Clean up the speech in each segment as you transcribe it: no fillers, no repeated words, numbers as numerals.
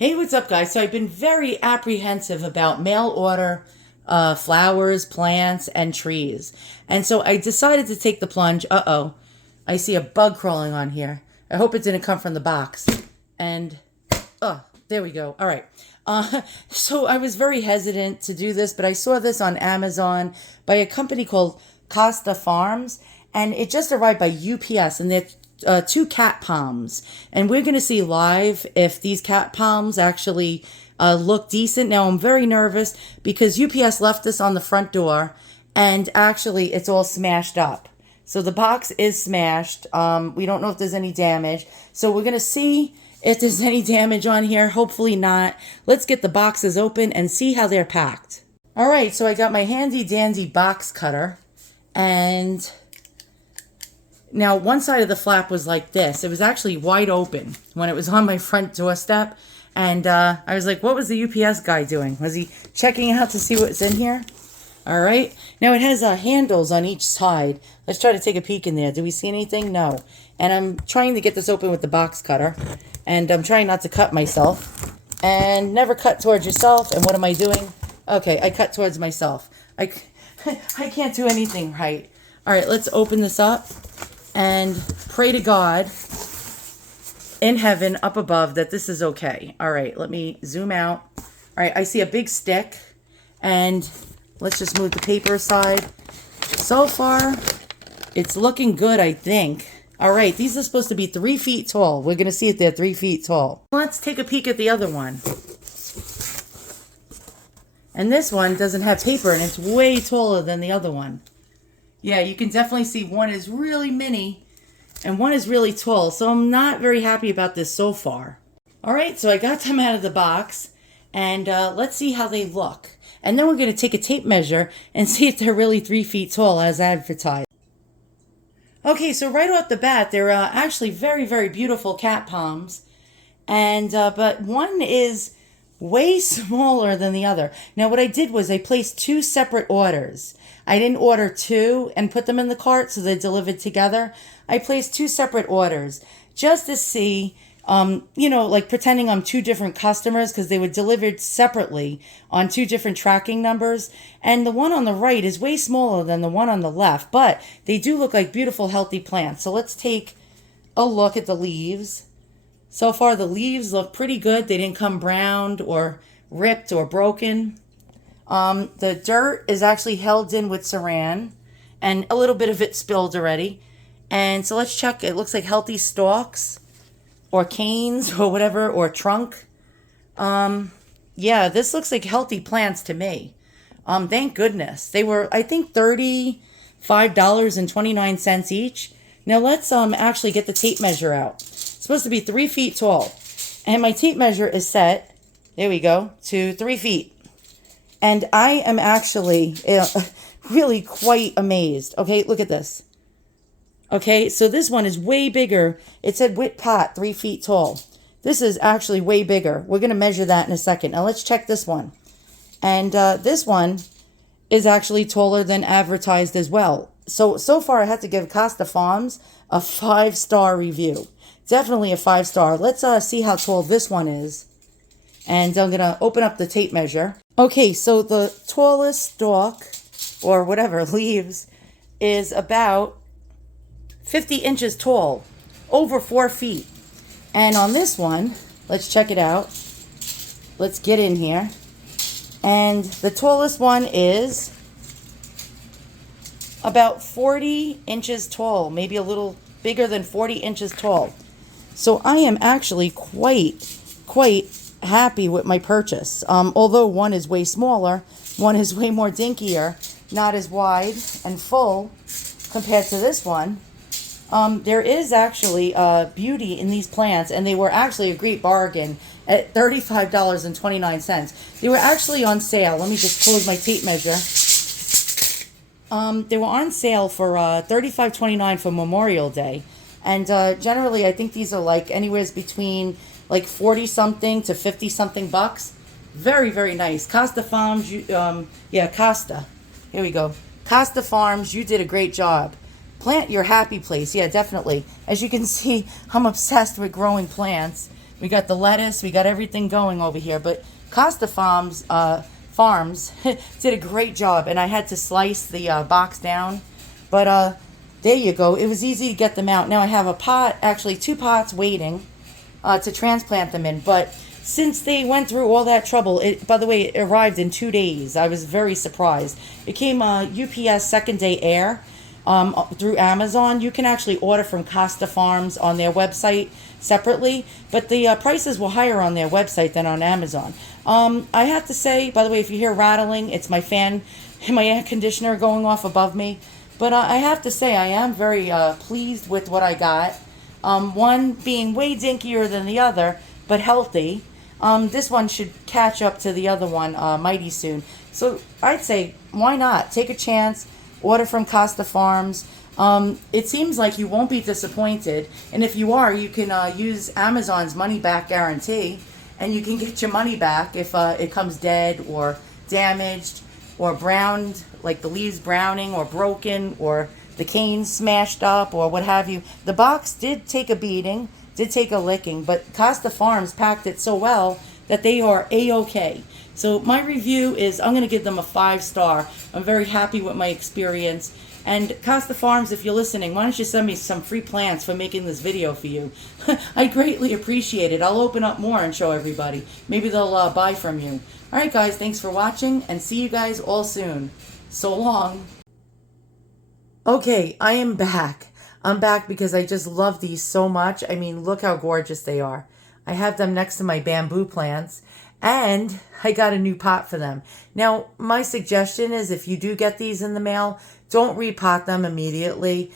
Hey, what's up, guys? So I've been very apprehensive about mail order flowers, plants, and trees. And so I decided to take the plunge. Uh-oh. I see a bug crawling on here. I hope it didn't come from the box. And, oh, there we go. All right. So I was very hesitant to do this, but I saw this on Amazon by a company called Costa Farms, and it just arrived by UPS, and they're two cat palms, and we're going to see live if these cat palms actually look decent. Now I'm very nervous because UPS left this on the front door, and actually it's all smashed up. So the box is smashed. We don't know if there's any damage, so we're going to see if there's any damage on here. Hopefully not. Let's get the boxes open and see how they're packed. All right, so I got my handy dandy box cutter, and now, one side of the flap was like this. It was actually wide open when it was on my front doorstep. And I was like, what was the UPS guy doing? Was he checking out to see what's in here? All right. Now, it has handles on each side. Let's try to take a peek in there. Do we see anything? No. And I'm trying to get this open with the box cutter. And I'm trying not to cut myself. And never cut towards yourself. And what am I doing? Okay, I cut towards myself. I can't do anything right. All right, let's open this up and pray to God in heaven up above that this is okay. All right, let me zoom out. All right, I see a big stick, and let's just move the paper aside. So far, it's looking good, I think. All right, these are supposed to be 3 feet tall. We're going to see if they're 3 feet tall. Let's take a peek at the other one. And this one doesn't have paper, and it's way taller than the other one. Yeah, you can definitely see one is really mini and one is really tall. So I'm not very happy about this so far. All right, so I got them out of the box, and let's see how they look. And then we're going to take a tape measure and see if they're really 3 feet tall as advertised. Okay, so right off the bat, they're actually very, very beautiful cat palms. And but one is way smaller than the other. Now, what I did was I placed 2 separate orders. I didn't order 2 and put them in the cart so they're delivered together. I placed 2 separate orders just to see, like pretending I'm 2 different customers, because they were delivered separately on 2 different tracking numbers. And the one on the right is way smaller than the one on the left, but they do look like beautiful, healthy plants. So let's take a look at the leaves. So far, the leaves look pretty good. They didn't come browned or ripped or broken. The dirt is actually held in with saran, and a little bit of it spilled already. And so let's check. It looks like healthy stalks or canes or whatever, or trunk. Yeah, this looks like healthy plants to me. Thank goodness. They were, I think, $35.29 each. Now let's actually get the tape measure out. It's supposed to be 3 feet tall. And my tape measure is set, there we go, to 3 feet. And I am actually really quite amazed. Okay, look at this. Okay, so this one is way bigger. It said wit pot, 3 feet tall. This is actually way bigger. We're going to measure that in a second. Now let's check this one. And this one is actually taller than advertised as well. So far I had to give Costa Farms a 5-star review. Definitely a 5-star. Let's see how tall this one is. And I'm going to open up the tape measure. Okay, so the tallest stalk, or whatever, leaves, is about 50 inches tall, over 4 feet. And on this one, let's check it out. Let's get in here. And the tallest one is about 40 inches tall, maybe a little bigger than 40 inches tall. So I am actually quite happy with my purchase. Although one is way smaller, one is way more dinkier, not as wide and full compared to this one. There is actually beauty in these plants, and they were actually a great bargain at $35.29. They were actually on sale. Let me just close my tape measure. They were on sale for $35.29 for Memorial Day. And generally, I think these are like anywhere between like 40-something to 50-something bucks. Very, very nice. Costa Farms, Costa. Here we go. Costa Farms, you did a great job. Plant your happy place. Yeah, definitely. As you can see, I'm obsessed with growing plants. We got the lettuce. We got everything going over here. But Costa Farms did a great job, and I had to slice the box down. But there you go. It was easy to get them out. Now I have a pot, actually 2 pots waiting to transplant them in. But since they went through all that trouble, by the way, it arrived in 2 days. I was very surprised. It came UPS second day air through Amazon. You can actually order from Costa Farms on their website separately, but the prices were higher on their website than on Amazon. I have to say, by the way, if you hear rattling, it's my fan, my air conditioner going off above me. But I have to say, I am very pleased with what I got. One being way dinkier than the other, but healthy. This one should catch up to the other one mighty soon. So I'd say, why not? Take a chance. Order from Costa Farms. It seems like you won't be disappointed. And if you are, you can use Amazon's money back guarantee. And you can get your money back if it comes dead or damaged or browned, like the leaves browning or broken or the cane smashed up or what have you. The box did take a beating, did take a licking, but Costa Farms packed it so well that they are A-OK. So my review is I'm going to give them a 5-star. I'm very happy with my experience. And Costa Farms, if you're listening, why don't you send me some free plants for making this video for you? I greatly appreciate it. I'll open up more and show everybody. Maybe they'll buy from you. All right, guys, thanks for watching, and see you guys all soon. So long. Okay, I am back. I'm back because I just love these so much. I mean, look how gorgeous they are. I have them next to my bamboo plants, and I got a new pot for them. Now, my suggestion is if you do get these in the mail, don't repot them immediately.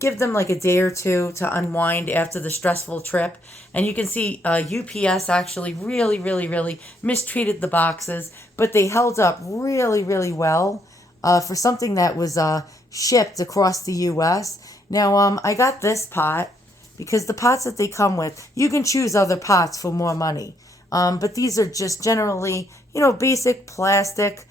Give them like a day or two to unwind after the stressful trip. And you can see UPS actually really mistreated the boxes, but they held up really well for something that was shipped across the U.S. Now, I got this pot because the pots that they come with, you can choose other pots for more money. But these are just generally, basic plastic,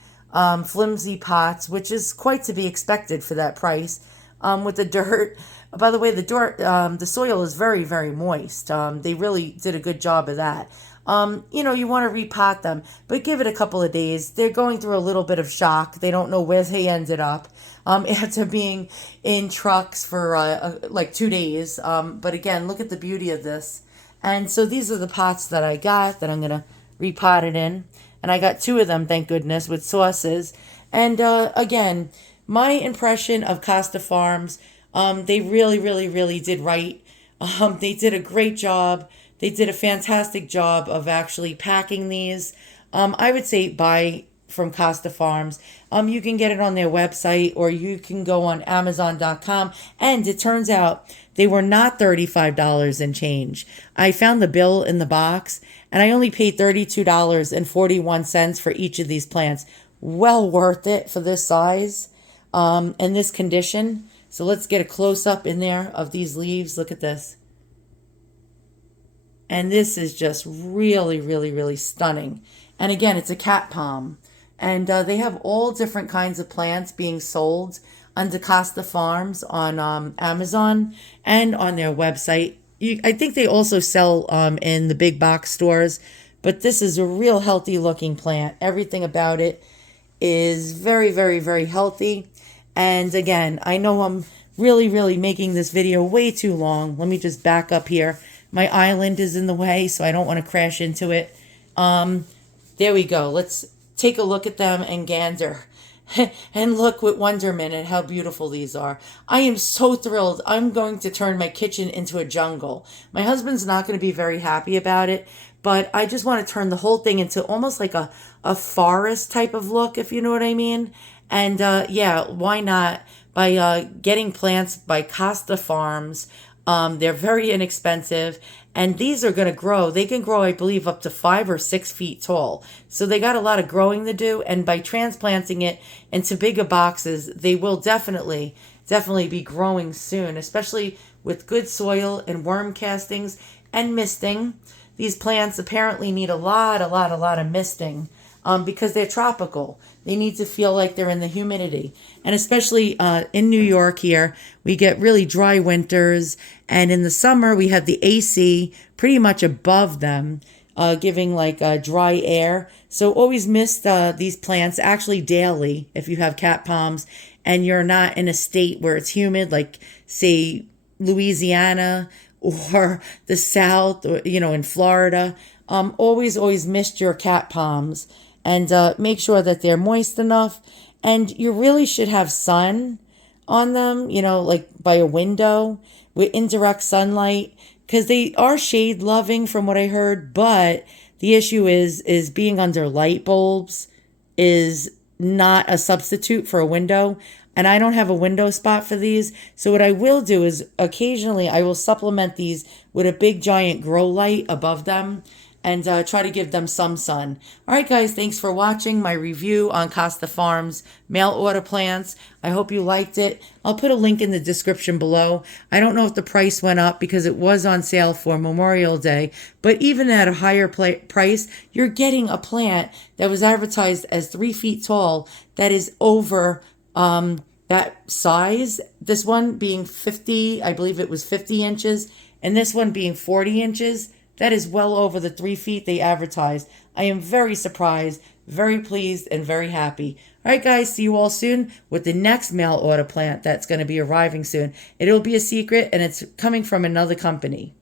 flimsy pots, which is quite to be expected for that price. With the dirt, by the way, the soil is very moist. They really did a good job of that. You want to repot them, but give it a couple of days. They're going through a little bit of shock. They don't know where they ended up after being in trucks for like 2 days. But again, look at the beauty of this. And so these are the pots that I got that I'm going to repot it in. And I got 2 of them, thank goodness, with sauces. And again, my impression of Costa Farms, they really did right. They did a great job. They did a fantastic job of actually packing these. I would say buy from Costa Farms. You can get it on their website, or you can go on Amazon.com. And it turns out they were not $35 and change. I found the bill in the box, and I only paid $32.41 for each of these plants. Well worth it for this size and this condition. So let's get a close-up in there of these leaves. Look at this. And this is just really stunning. And again, it's a cat palm. And they have all different kinds of plants being sold under Costa Farms on Amazon and on their website. I think they also sell in the big box stores. But this is a real healthy looking plant. Everything about it is very healthy. And again, I know I'm really making this video way too long. Let me just back up here. My island is in the way, so I don't want to crash into it. There we go. Let's take a look at them and gander. And look with wonderment at how beautiful these are. I am so thrilled. I'm going to turn my kitchen into a jungle. My husband's not going to be very happy about it, but I just want to turn the whole thing into almost like a forest type of look, if you know what I mean. And yeah, why not? By getting plants by Costa Farms. They're very inexpensive, and these are going to grow. They can grow, I believe, up to 5 or 6 feet tall. So they got a lot of growing to do, and by transplanting it into bigger boxes, they will definitely be growing soon, especially with good soil and worm castings and misting. These plants apparently need a lot of misting. because they're tropical. They need to feel like they're in the humidity. And especially in New York here, we get really dry winters. And in the summer, we have the AC pretty much above them, giving like dry air. So always mist these plants actually daily if you have cat palms and you're not in a state where it's humid, like say Louisiana or the South, or in Florida. Always mist your cat palms and make sure that they're moist enough. And you really should have sun on them, like by a window with indirect sunlight, because they are shade loving from what I heard. But the issue is being under light bulbs is not a substitute for a window. And I don't have a window spot for these. So what I will do is occasionally I will supplement these with a big giant grow light above them and try to give them some sun. All right, guys, thanks for watching my review on Costa Farms mail order plants. I hope you liked it. I'll put a link in the description below. I don't know if the price went up because it was on sale for Memorial Day, but even at a higher price, you're getting a plant that was advertised as 3 feet tall that is over that size. This one being 50, I believe it was 50 inches, and this one being 40 inches. That is well over the 3 feet they advertised. I am very surprised, very pleased, and very happy. All right, guys, see you all soon with the next mail order plant that's going to be arriving soon. It'll be a secret, and it's coming from another company.